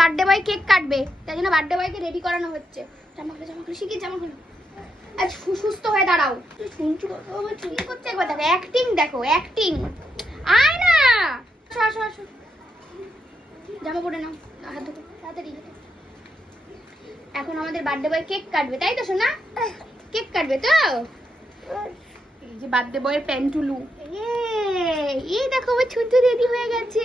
Birthday boy cake কাটবে, তাই জন্য বার্থডে বয়কে রেডি করানো হচ্ছে। জামা খুলো শিখিয়ে জামা খুলো। আজ সুস্থ হয়ে দাঁড়াও। শুনছো কি করছে একবার দেখো, অ্যাক্টিং দেখো, অ্যাক্টিং। আয় না, আসো আসো, জামা পরে নাও, হাত ধুো তাড়াতাড়ি। এখন আমাদের বার্থডে বয় কেক কাটবে, তাই তো সোনা? কেক কাটবে তো? এই যে বার্থডে বয়ের প্যান্টুলু, এই দেখো আমার ছোট রেডি হয়ে গেছে।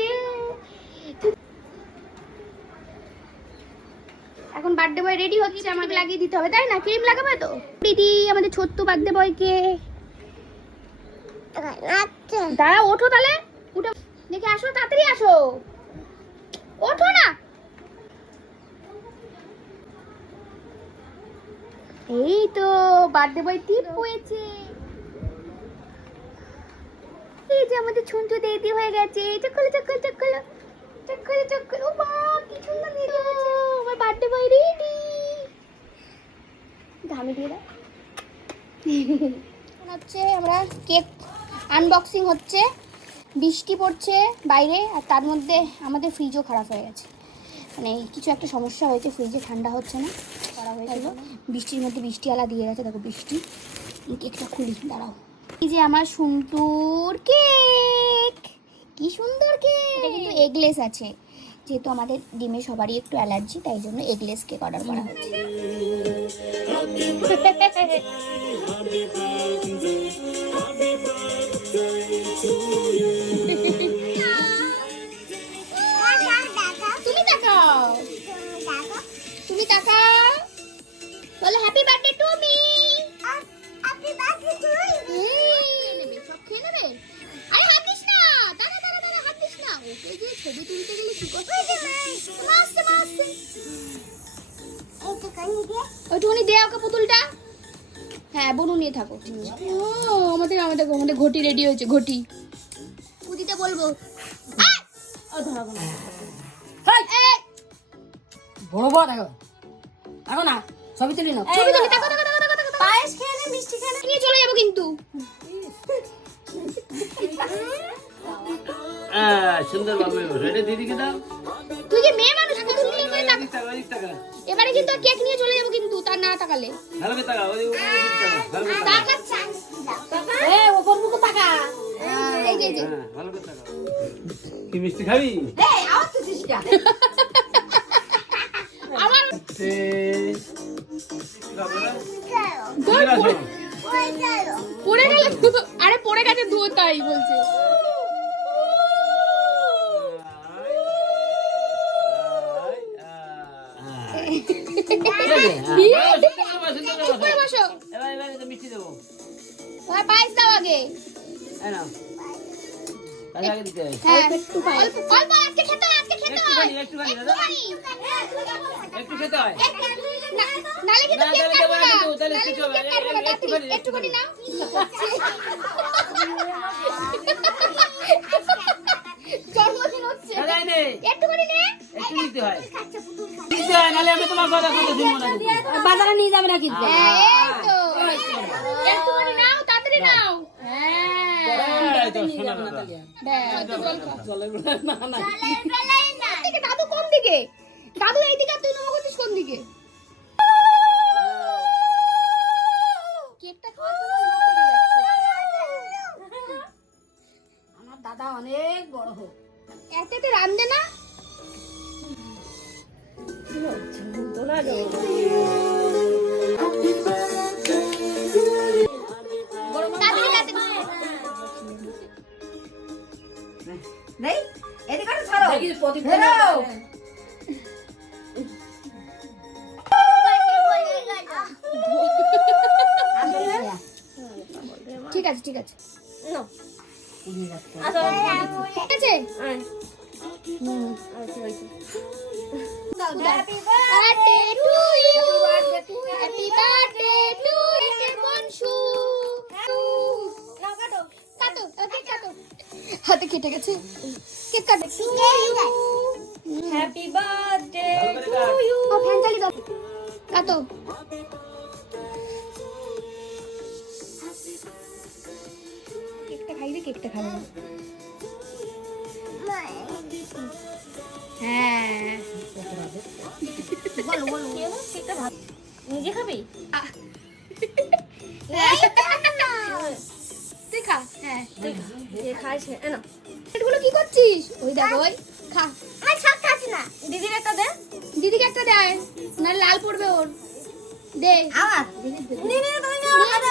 এখন বার্থডে বয় রেডি হচ্ছে, আমাকে লাগিয়ে দিতে হবে, তাই না? ক্রিম লাগাবে তো দিদি আমাদের ছোট্ট বার্থডে বয়কে। দাঁড়া, ওঠো তাহলে, উঠে দেখে আসো, তাড়াতাড়ি আসো, ওঠো না। এই তো বার্থডে বয় টিপ হয়েছে। এই যে আমাদের ছোট্ট দিদি হয়ে গেছে। চকলে চকলে চকলে চকলে চকলে, ও মা কি সুন্দর রেডি হয়েছে আমার বার্থডে বয়, রেডি। ঘামে দিয়ে দাও। হচ্ছে আমরা কেক আনবক্সিং হচ্ছে, বৃষ্টি পড়ছে বাইরে, আর তার মধ্যে আমাদের ফ্রিজও খারাপ হয়ে গেছে, মানে কিছু একটা সমস্যা হয়েছে, ফ্রিজে ঠান্ডা হচ্ছে না, করা হয়েছিল বৃষ্টির মধ্যে, বৃষ্টিওয়ালা দিয়ে গেছে, দেখো বৃষ্টি। কেকটা খুলি, দাঁড়াও। এই যে আমার সুন্দর কেক, কি সুন্দর কেক। এটা কিন্তু এগলেস আছে, যেহেতু আমাদের ডিমে সবারই একটু অ্যালার্জি, তাই জন্য এগলেস কেক অর্ডার করা হয়েছে। তুমি তাকাও, তুমি তাকাও, বলো happy birthday to me. Happy birthday to you. সব খেয়ে নেবে। আরে হাত দিস না, দাঁড়া দাঁড়া দাঁড়া, হাত দিস না। ওকে যে ছবি তুলতে গেলে কি করতে মাসতে মাসতে। ওইটুকুনি দে ওকে পুতুলটা। হ্যাঁ বনু নিয়ে থাকো। ও আমাদের আমাদের আমাদের ঘটি রেডি হয়েছে, ঘটি পুদিতে বলবো। বড় বড় দেখো, দেখো না ছবি তুলি না, ছবি তুলি, দেখো দেখো দেখো দেখো, পায়েস খেয়ে নে, মিষ্টি খেয়ে নিয়ে চলে যাবো কিন্তু। সুন্দর বাবু, এটা দিদিকে দাও। তুই যে মেয়ে মানুষ, পুতুল নিয়ে করে তাকা। এবারে কিন্তু কেক নিয়ে চলে যাবো কিন্তু, তার না তাকালে। ভালো করে তাকাও, ওই ভালো করে তাকাচ্ছা, এই ওপর মুখ তাকা, এই যে ভালো করে তাকাও। কি মিষ্টি খাবি? এই আওয়াজ তো দিসটা আমার পড়ে গেল, আরে পড়ে গেছে দুধ, তাই বলছে। চুপ করে বসো, মিষ্টি দেবো, পায়েস দাও আগে। আগে দিতে হবে। হ্যাঁ অল্প অল্প, আজকে খেতে হয়, আজকে খেতে হয়, একটুখানি দাদা, একটু খেতে হয়। নালে কিন্তু না, কেক তাহলে কাটবো না, দেবো না, তাহলে নালে একটু কিন্তু কেক কাটবো না, একটুখানি, একটুখানি নাও। জন্মদিন হচ্ছে, দাদা এই নে, একটুখানি নে। একটু নিতে হয়, দিতে হয়, নাহলে আমি তোমার কথা শুনবো না কিন্তু। বাজারে নিয়ে যাবে না কিন্তু। এই তো একটুখানি নাও, তাড়াতাড়ি নাও। হ্যাঁ এই তো, শোনো দাদা। থেকে দাদু কোন দিকে? দাদু এই দিকে, আর তুই নমা করছিস কোন দিকে? কেকটা খাওয়ার জন্য লোক বেরিয়ে যাচ্ছে। আমার দাদা অনেক বড় হোক, এতে রান্ধে না। নেই এদিকে ছাড়ো, দেখি প্রদীপ ধরো। ঠিক আছে ঠিক আছে, ঠিক আছে। Happy birthday to you, happy birthday to Devanshu. কাটো, কেক কাটো। হাতে কেটে গেছে, কেক কাটো। Happy birthday to you. ও ফ্যান চালিয়ে দাও, কাটো। কেকটা খাইবে, কেকটা খাবে না। হ্যাঁ খাবি? তুই খা, হ্যাঁ এ খাইছে, এ না। এগুলো কি করছিস? ওই দেখ ওই খা। আমার সব খাচ্ছি না। দিদির একটা দে। দিদিকে একটা দেয়, নাহলে লাল পড়বে ওর। দে আমার দিদির দে। দিদি তুমি নিয়ে খাবে,